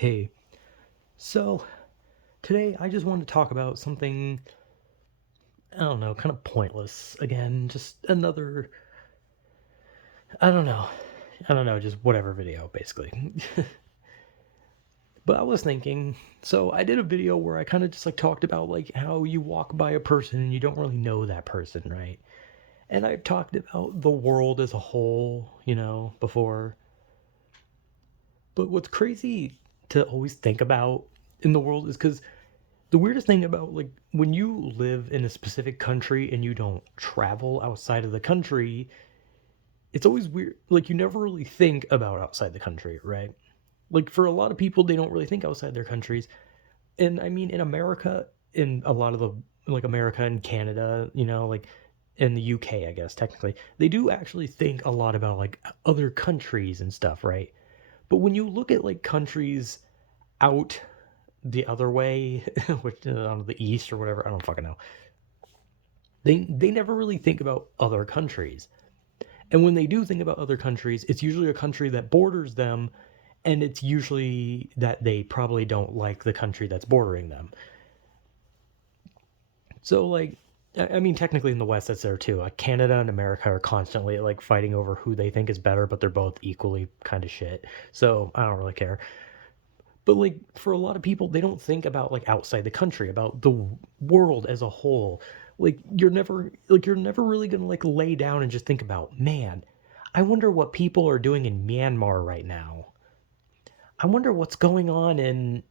Hey, so today I just wanted to talk about something, I don't know, kind of pointless again. Just another, I don't know, just whatever video, basically. But I was thinking, so I did a video where I kind of just like talked about like how you walk by a person and you don't really know that person, right? And I've talked about the world as a whole, before. But what's crazy to always think about in the world is because the weirdest thing about like when you live in a specific country and you don't travel outside of the country, it's always weird. Like you never really think about outside the country, right? Like for a lot of people, they don't really think outside their countries. And I mean, in America, in a lot of the like America and Canada, like in the UK, I guess technically, they do actually think a lot about like other countries and stuff, right? But when you look at like countries out the other way, which on the east or whatever, I don't fucking know. They never really think about other countries. And when they do think about other countries, it's usually a country that borders them, and it's usually that they probably don't like the country that's bordering them. So like I mean, technically in the West, that's there too. Like Canada and America are constantly like fighting over who they think is better, but they're both equally kind of shit. So I don't really care. But like for a lot of people, they don't think about like outside the country, about the world as a whole. You're never really gonna like lay down and just think about, man, I wonder what people are doing in Myanmar right now. I wonder what's going on in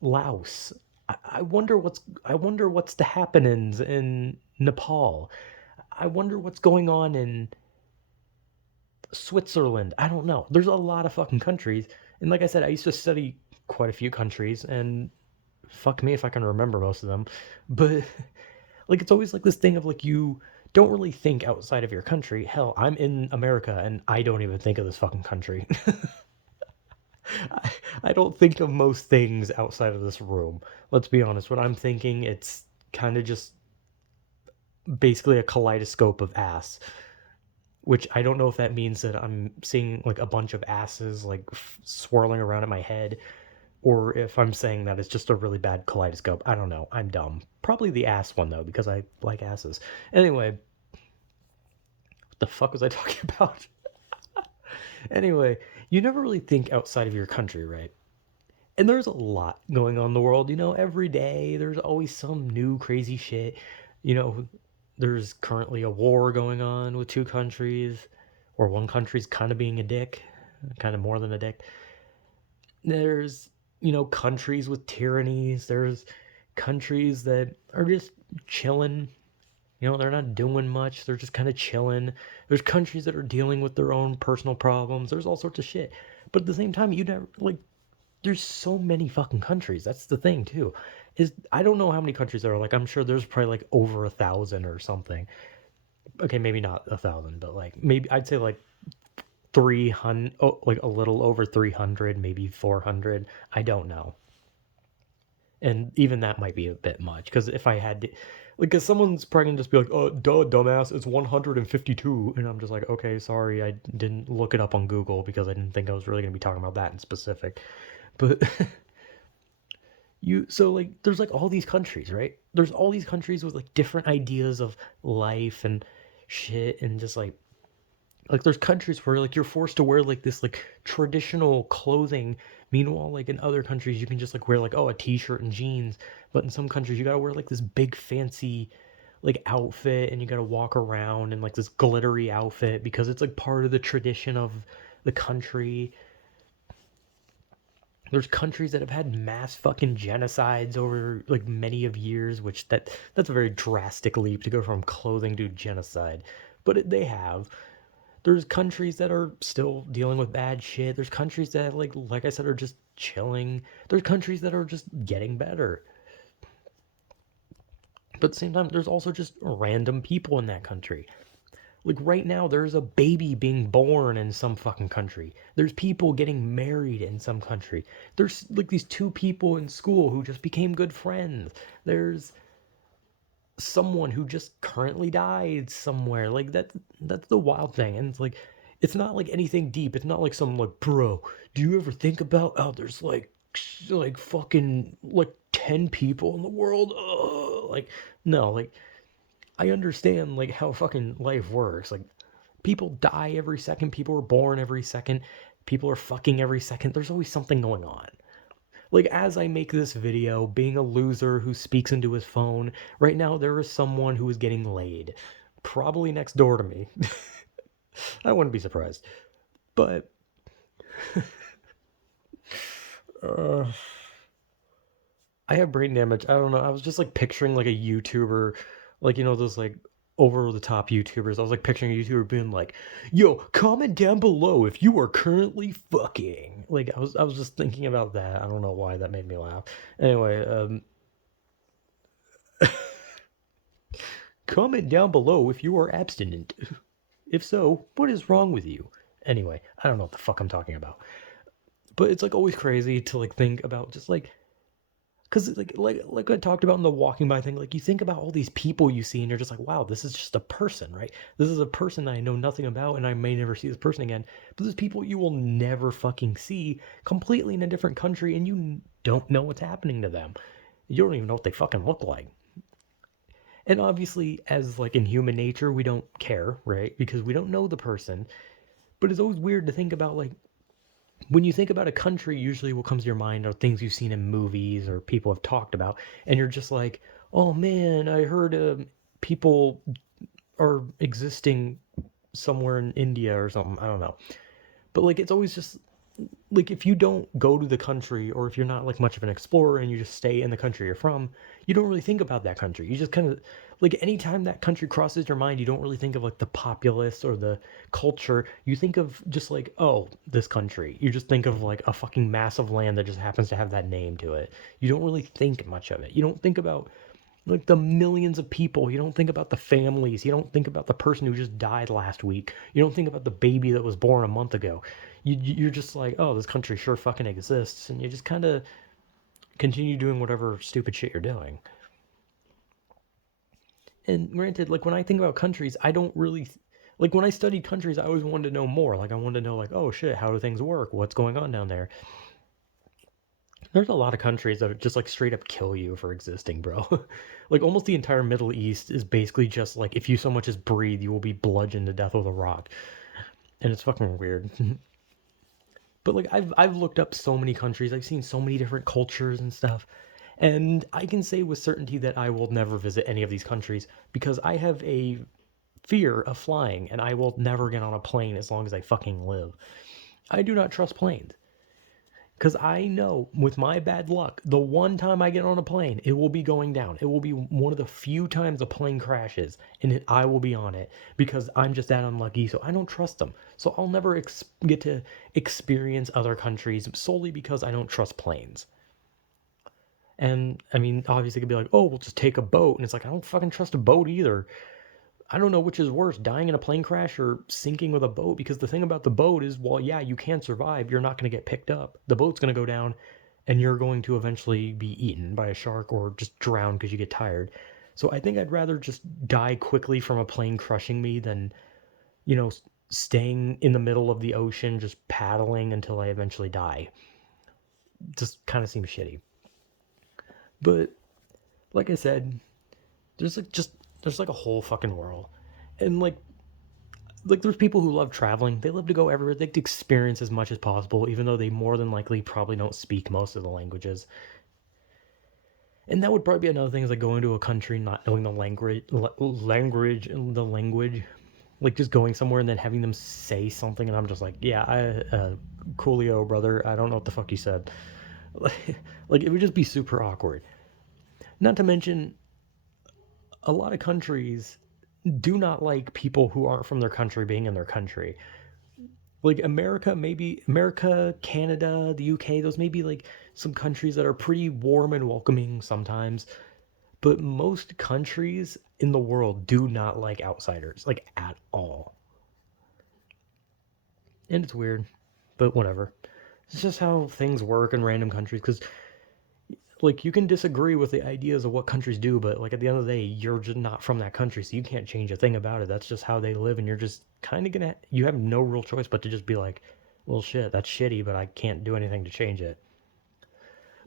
Laos. I wonder what's the happenings in Nepal. I wonder what's going on in Switzerland. I don't know. There's a lot of fucking countries. And like I said, I used to study quite a few countries, and fuck me if I can remember most of them. But like it's always like this thing of like you don't really think outside of your country. Hell, I'm in America and I don't even think of this fucking country. I, I don't think of most things outside of this room. Let's be honest. When I'm thinking, it's kind of just basically a kaleidoscope of ass, which I don't know if that means that I'm seeing like a bunch of asses like swirling around in my head, or if I'm saying that it's just a really bad kaleidoscope. I don't know. I'm dumb. Probably the ass one though, because I like asses. Anyway, what the fuck was I talking about? Anyway, you never really think outside of your country, right? And there's a lot going on in the world, every day there's always some new crazy shit. You know, there's currently a war going on with two countries, or one country's kind of being a dick, kind of more than a dick. There's, countries with tyrannies. There's countries that are just chilling. They're not doing much. They're just kind of chilling. There's countries that are dealing with their own personal problems. There's all sorts of shit. But at the same time, you never like there's so many fucking countries. That's the thing too. Is I don't know how many countries there are. Like I'm sure there's probably like over 1,000 or something. Okay, maybe not 1,000, but like maybe I'd say like 300, oh, like a little over 300, maybe 400. I don't know. And even that might be a bit much because if I had to, like, because someone's probably gonna just be like, "Oh, duh, dumbass, it's 152," and I'm just like, "Okay, sorry, I didn't look it up on Google because I didn't think I was really gonna be talking about that in specific." But so like, there's like all these countries, right? There's all these countries with like different ideas of life and shit, and just like there's countries where like you're forced to wear like this like traditional clothing. Meanwhile, like in other countries you can just like wear like, oh, a t-shirt and jeans, but in some countries you gotta wear like this big fancy like outfit, and you gotta walk around in like this glittery outfit because it's like part of the tradition of the country. There's countries that have had mass fucking genocides over like many of years, which that's a very drastic leap to go from clothing to genocide, but they have. There's countries that are still dealing with bad shit. There's countries that like I said are just chilling. There's countries that are just getting better. But at the same time, there's also just random people in that country. Like right now, there's a baby being born in some fucking country. There's people getting married in some country. There's like these two people in school who just became good friends. There's someone who just currently died somewhere. Like that's the wild thing. And it's like It's not like anything deep. It's not like some like, bro, do you ever think about how there's like fucking like 10 people in the world? Like no, like I understand like how fucking life works. Like people die every second, people are born every second, people are fucking every second. There's always something going on. Like as I make this video, being a loser who speaks into his phone, right now there is someone who is getting laid. Probably next door to me. I wouldn't be surprised. But uh, I have brain damage. I don't know. I was just like picturing like a YouTuber, like those like over the top YouTubers. I was like picturing a YouTuber being like, "Yo, comment down below if you are currently fucking." Like I was just thinking about that. I don't know why that made me laugh. Anyway, comment down below if you are abstinent. If so, what is wrong with you? Anyway, I don't know what the fuck I'm talking about. But it's like always crazy to like think about just like because like I talked about in the walking by thing, like you think about all these people you see and you're just like, wow, this is just a person, right? This is a person that I know nothing about and I may never see this person again. But there's people you will never fucking see completely in a different country and you don't know what's happening to them. You don't even know what they fucking look like. And obviously, as like in human nature, we don't care, right? Because we don't know the person. But it's always weird to think about like when you think about a country, usually what comes to your mind are things you've seen in movies or people have talked about, and you're just like, "Oh man, I heard people are existing somewhere in India or something." I don't know, but like it's always just like if you don't go to the country or if you're not like much of an explorer and you just stay in the country you're from, you don't really think about that country. You just kind of like anytime that country crosses your mind, you don't really think of like the populace or the culture. You think of just like, oh, this country. You just think of like a fucking massive land that just happens to have that name to it. You don't really think much of it. You don't think about like the millions of people. You don't think about the families. You don't think about the person who just died last week. You don't think about the baby that was born a month ago. You're just like, oh, this country sure fucking exists, and you just kind of continue doing whatever stupid shit you're doing. And granted, like when I think about countries, I don't really like when I studied countries. I always wanted to know more. Like I wanted to know, like, oh shit, how do things work? What's going on down there? There's a lot of countries that just like straight up kill you for existing, bro. Like almost the entire Middle East is basically just like if you so much as breathe, you will be bludgeoned to death with a rock. And it's fucking weird. But like I've looked up so many countries. I've seen so many different cultures and stuff. And I can say with certainty that I will never visit any of these countries because I have a fear of flying and I will never get on a plane as long as I fucking live. I do not trust planes. Because I know with my bad luck, the one time I get on a plane, it will be going down. It will be one of the few times a plane crashes I will be on it because I'm just that unlucky. So I don't trust them. So I'll never get to experience other countries solely because I don't trust planes. And I mean, obviously, it could be like, oh, we'll just take a boat. And it's like, I don't fucking trust a boat either. I don't know which is worse, dying in a plane crash or sinking with a boat. Because the thing about the boat is, well, yeah, you can survive. You're not going to get picked up. The boat's going to go down, and you're going to eventually be eaten by a shark or just drown because you get tired. So I think I'd rather just die quickly from a plane crushing me than, you know, staying in the middle of the ocean just paddling until I eventually die. Just kind of seems shitty. But like I said, there's like just there's like a whole fucking world, and like there's people who love traveling. They love to go everywhere. They like to experience as much as possible, even though they more than likely probably don't speak most of the languages. And that would probably be another thing is like going to a country not knowing the language, like just going somewhere and then having them say something, and I'm just like, yeah, coolio, brother. I don't know what the fuck you said. Like it would just be super awkward. Not to mention, a lot of countries do not like people who aren't from their country being in their country. Like America, maybe America, Canada, the UK, those may be like some countries that are pretty warm and welcoming sometimes. But most countries in the world do not like outsiders, like at all. And it's weird, but whatever. It's just how things work in random countries. Because Like, you can disagree with the ideas of what countries do, but, like, at the end of the day, you're just not from that country, so you can't change a thing about it. That's just how they live, and you're just kinda gonna you have no real choice but to just be like, "Well, shit, that's shitty, but I can't do anything to change it."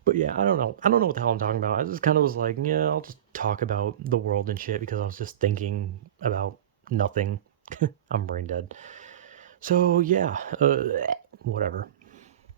But yeah, I don't know. I don't know what the hell I'm talking about. I just kinda was like, "Yeah, I'll just talk about the world and shit," because I was just thinking about nothing. I'm brain dead. So, yeah, whatever.